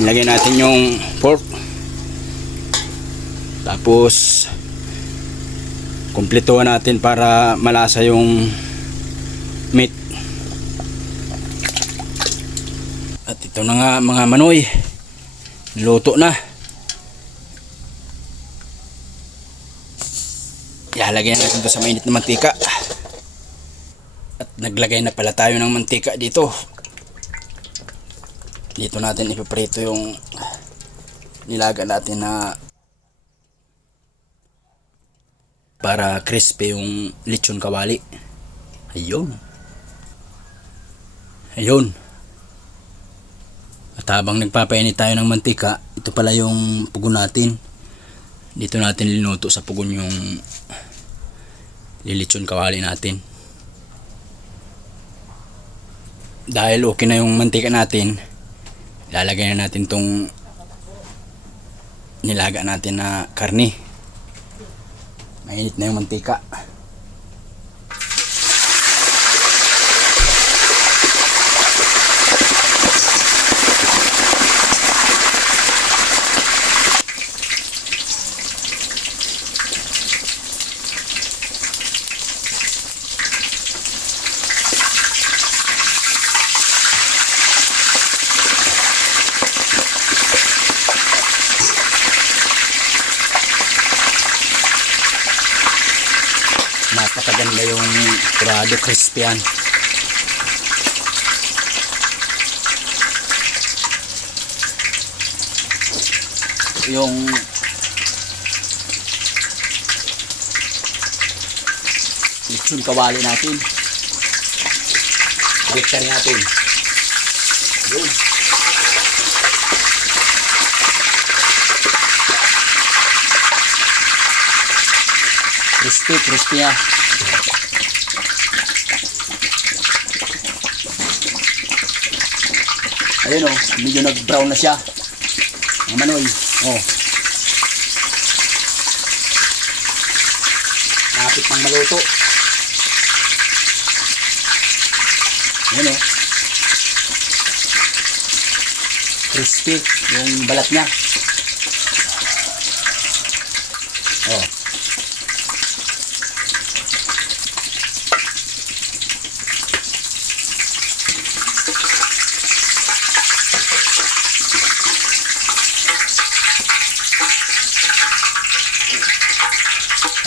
Ilagay natin yung pork. Tapos kumpletuhan natin para malasa yung meat. At ito na nga mga manoy, niluto na. Ilalagay natin ito sa mainit na mantika. At naglagay na pala tayo ng mantika dito. Dito natin ipiprito yung nilaga natin na para crispy yung lechon kawali. Ayun. Ayun. At habang nagpapainit tayo ng mantika, ito pala yung pugon natin. Dito natin linuto sa pugon yung lechon kawali natin. Dahil okay na yung mantika natin, ilalagay na natin tong nilaga natin na karne. Mainit na yung mantika. Napakaganda yung kurado, crispy yan. Yung lechon kawali natin, baliktad natin. Yun. Crispy ya. Ayun o, medyo nag-brown na siya. Ang manoy. Oh. Napit pang maluto. Ayun o. Crispy yung balat niya. Oh.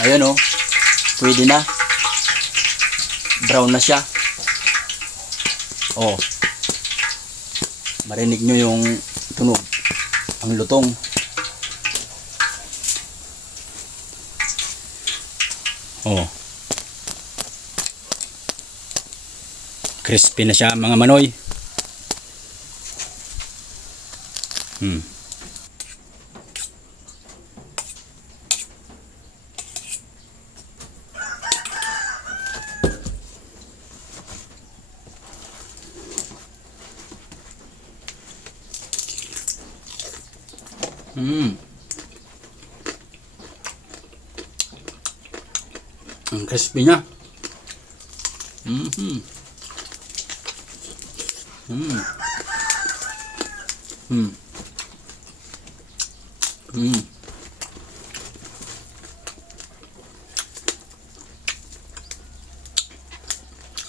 Ayan o, pwede na. Brown na siya. Oh, marinig nyo yung tunog. Ang lutong. Oh, crispy na siya mga manoy. Ang crispy niya.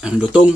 Ang lutong.